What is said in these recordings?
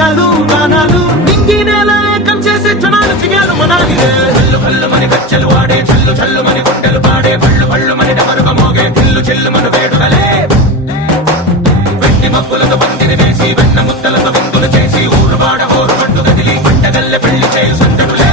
రాగాలు గానాలు నింగి నేల ఏకం చేసే క్షణాలు చిగాలు మనాలిదే హల్లు హల్లు మని గచ్చలు వాడే చల్లు చల్లు మని గుండెలు పాడే పళ్ళు పళ్ళు మని డమరుగ మోగే చిల్లు చిల్లు మన వేడుకలే వెండి మబ్బులతో పందిరి వేసి వెన్న ముద్దలతో విందులు చేసి ఊరు వాడ ఊరు పట్టు గదిలి పంటగల్లె పెళ్లి చేయు సందడులే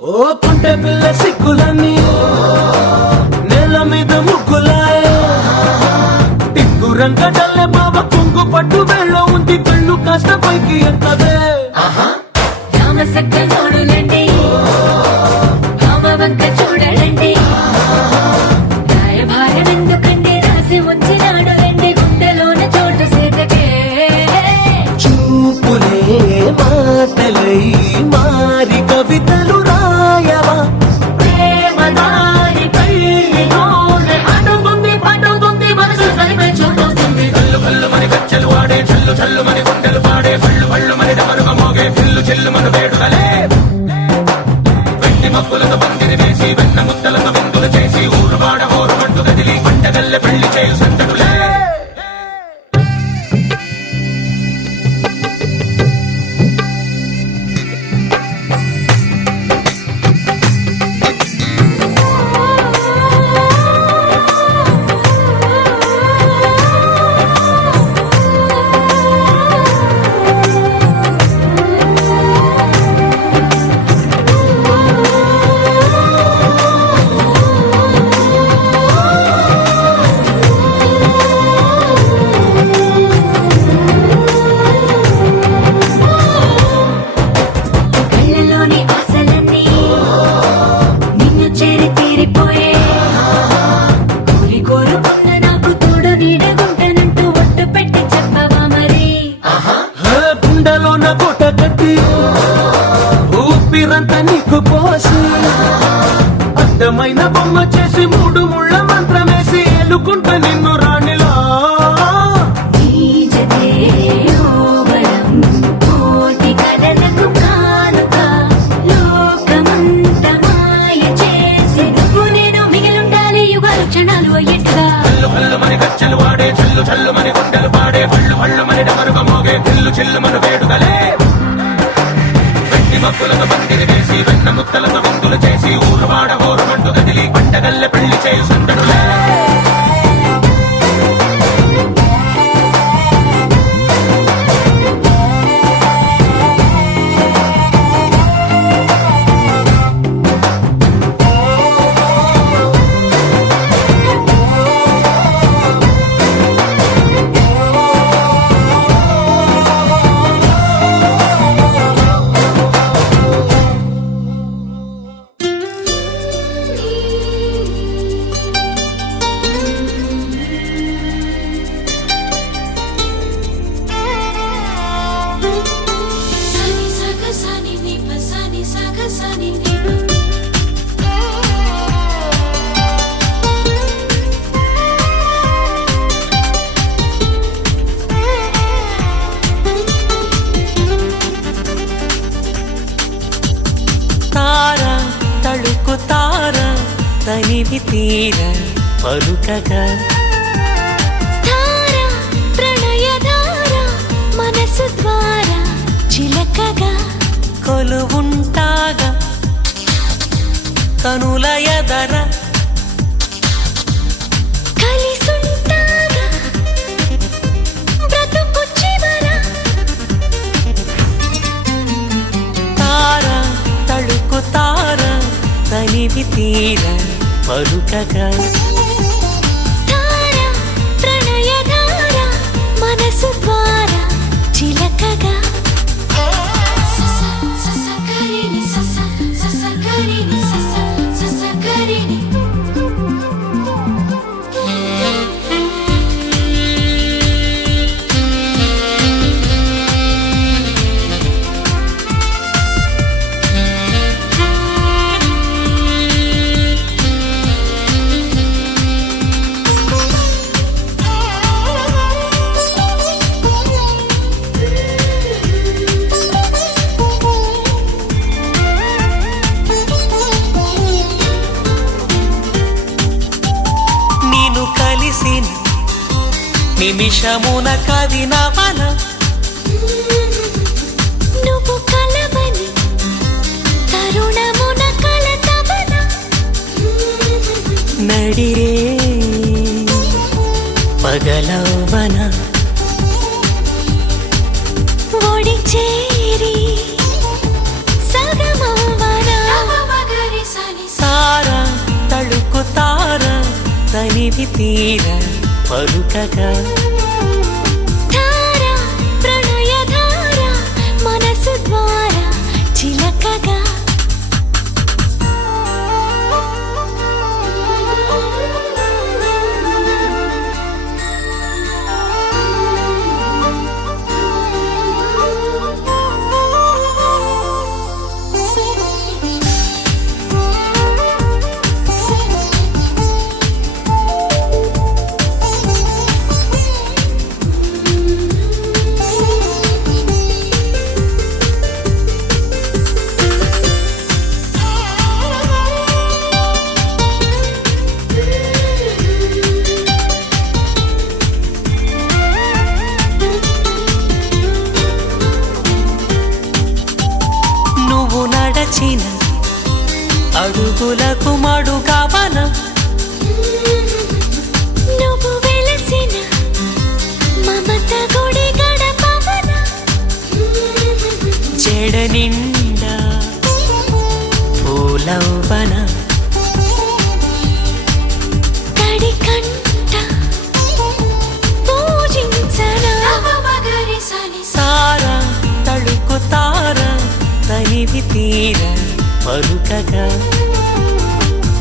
ఓ కుంటే పిల్ల సిక్కులన్నీ నేల మీద ముగ్గులాయే టిక్కు రంగడల్లే బాబ కుంగు పట్టు వేళ్ళ ఉంది కళ్ళు కాస్త పైకి ఎక్కదే చూడండి వంక చూడండి రాయభారం ఎందుకండి రాసి ఉంచినాడు రండి గుండెలోన చోటు సేతకే చూపులే మాటలై మారి కవితలు చల్లు మని గుండెలు పాడే పళ్ళు పళ్ళు మని డమరుగ మోగే చిల్లు చిల్లు మన వేడుకలే వెండి మబ్బులతో పందిరి వేసి వెన్న ముద్దలతో విందులు చేసి ఊరు వాడ ఊరు పట్టు గదిలి పంటగల్లె పెళ్లి చేయు సందడులే ఊపిరంతా నీకు పోసి అందమైన బొమ్మ చేసి మూడు ముళ్ళ మంత్రమేసి ఎలుకుంటా నిన్ను రాణిలా గచ్చలు వాడే చల్లు చల్లు మని గుండెలు పాడే పళ్ళు పళ్ళు మని డమరుగ మోగే చిల్లు చిల్లు మన వేడుకలే వెండి మబ్బులతో పందిరి వేసి వెన్న ముద్దలతో విందులు చేసి ఊరు వాడ ఊరు పట్టు గదిలి పంటగల్లె పెళ్లి చేయు సందడులే తనివి తీర పలుకగా ప్రణయధార మనసు ద్వారా చిలకగా కొలువుంటాగా కనుల ఎదర కలిసుంటాగా బ్రతుకు చివర తార తళుకు తార తనివి తీర పలుకగా ప్రణయధార మనసు ద్వారా చిలకగా నిమిషమున కవినవన నువ్వు కలవని తరుణమున కలతవన నడిరే పగలవన ఒడి చేరి సగమవన సారా తళుకు తార తనివి తీర పలుకగా ధార ప్రణయ ధార మనసు ద్వారా చిలకగా నువ్వు నడచిన అడుగులకు మడుగవన నువ్వు వెలసిన మమత గుడి గడపవన చెడ నిండా పూలవన తడి కంట పూజించనా సారా తళుకు తార తనివి తీర పలుకగా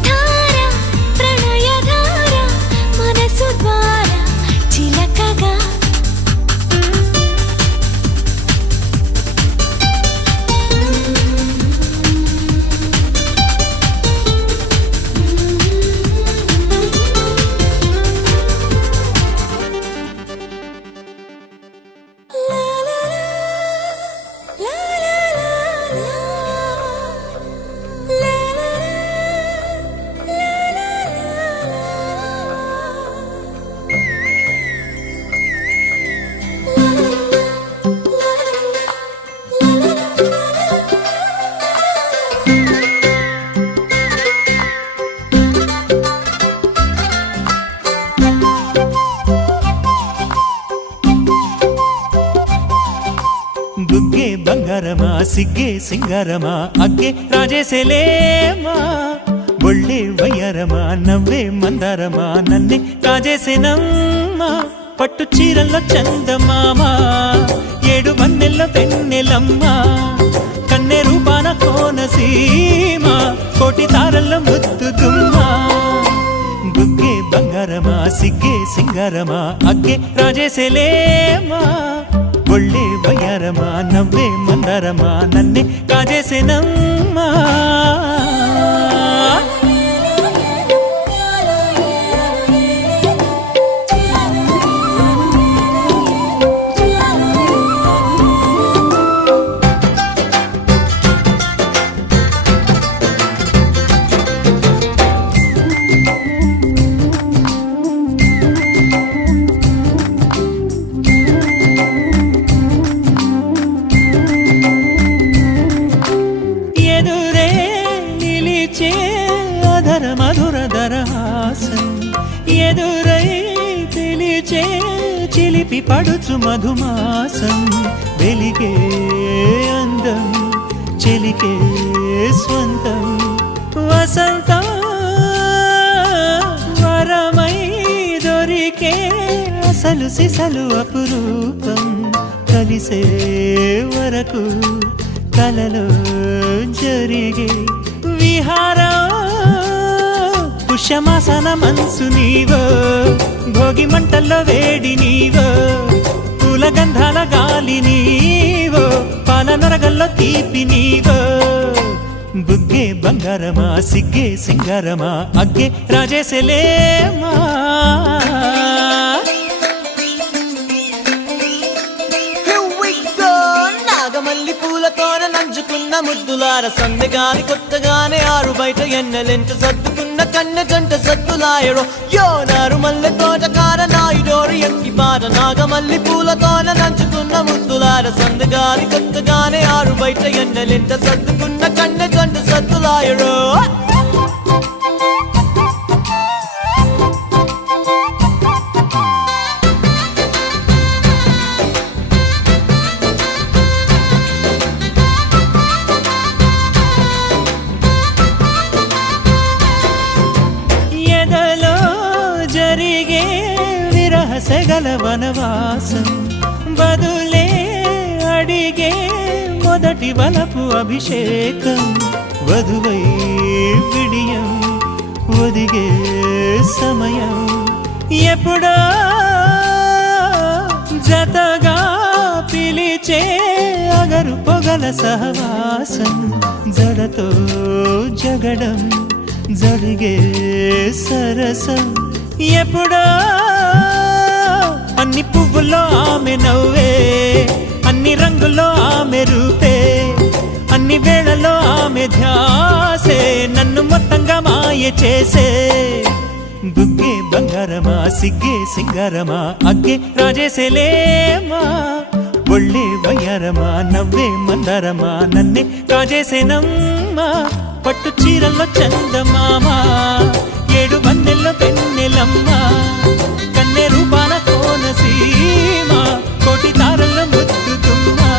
ధార ప్రణయ ధార మనసు ద్వారా చిలకగా బుగ్గే బంగారమా సిగ్గే సింగారమా అగ్గే రాజేసేలేమా ఒళ్ళే వయ్యారమా నవ్వే మందారమా నన్నే కాజేసేనమ్మా పట్టు చీరల్లో చందమామా ఏడు వన్నెల్ల వెన్నెలమ్మా కన్నె రూపాన కోనసీమ కోటి తారల్లో ముద్దుగుమ్మా బుగ్గే బంగారమా సిగ్గే సింగారమా అగ్గే రాజేసేలేమా ఒళ్ళే వయ్యారమా నవ్వే మందారమా నన్నే కాజేసేనమ్మా ఎదురే నిలిచే అధర మధుర దరహాసం ఎదురై పిలిచే చిలిపి పడుచు మధుమాసం వెలిగే అందం చెలికే స్వంతం వసంతం వరమై దొరికే అసలు సిసలు అపురూపం కలిసే వరకు కలలో జరిగే విహారం పుష్యమాసన మనసు నీవో భోగి మంటల్లో వేడి నీవో పూల గంధాల గాలి నీవో పాల నరగల్లో తీపి నీవో బుగ్గే బంగారమా సిగ్గే సింగారమా అగ్గే రాజేసేలేమా నాగమల్లి పూలతోన నంచుకున్న ముద్దులార సందగాని కొత్తగానే ఆరు బయట ఎన్నెలెంట సర్దుకున్న కన్నె జంట సద్దులాయడో యో నారు మల్లె తోటకార నాయుడో పోరు ఎక్కి బార నాగమల్లి పూలతోన నంచుకున్న ముద్దులార సందగాలి కొత్తగానే ఆరు బయట ఎండలింట సర్దుకున్న కన్నె కండు సత్తులాయరో ఎదలో జరిగే విరహసగల వనవాసం బదులే అడిగే మొదటి వలపు అభిషేకం వధువై విడియం ఒదిగే సమయం ఎప్పుడో జతగా పిలిచే అగరు పొగల సహవాసం జడతో జగడం జరిగే సరసం ఎప్పుడో అన్ని పువ్వుల్లో ఆమె నవ్వే అన్ని రంగుల్లో ఆమె రూపే అన్ని వేళలో ఆమె ధ్యాసే నన్ను మొత్తంగా మాయ చేసే బుగ్గే బంగారమా సిగ్గే సింగారమా అగ్గే రాజేసేలేమా ఒళ్ళే వయ్యారమా నవ్వే మందారమా నన్నే కాజేసేనమ్మా పట్టు చీరల్లో చందమామా ఏడు వన్నెల్లో పెన్నెలమ్మ కన్నె రూపాన కోనసీమ కోటి తారల్లో ముద్దుతుమ్మా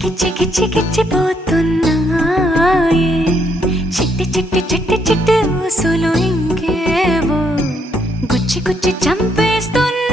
కిచ్చి కిచ్చి కిచ్చిపోతున్నాయే చిట్టి చిట్టి చిట్టి చిట్టి ఊసులు ఇంకేవో గుచ్చి గుచ్చి చంపేస్తున్నా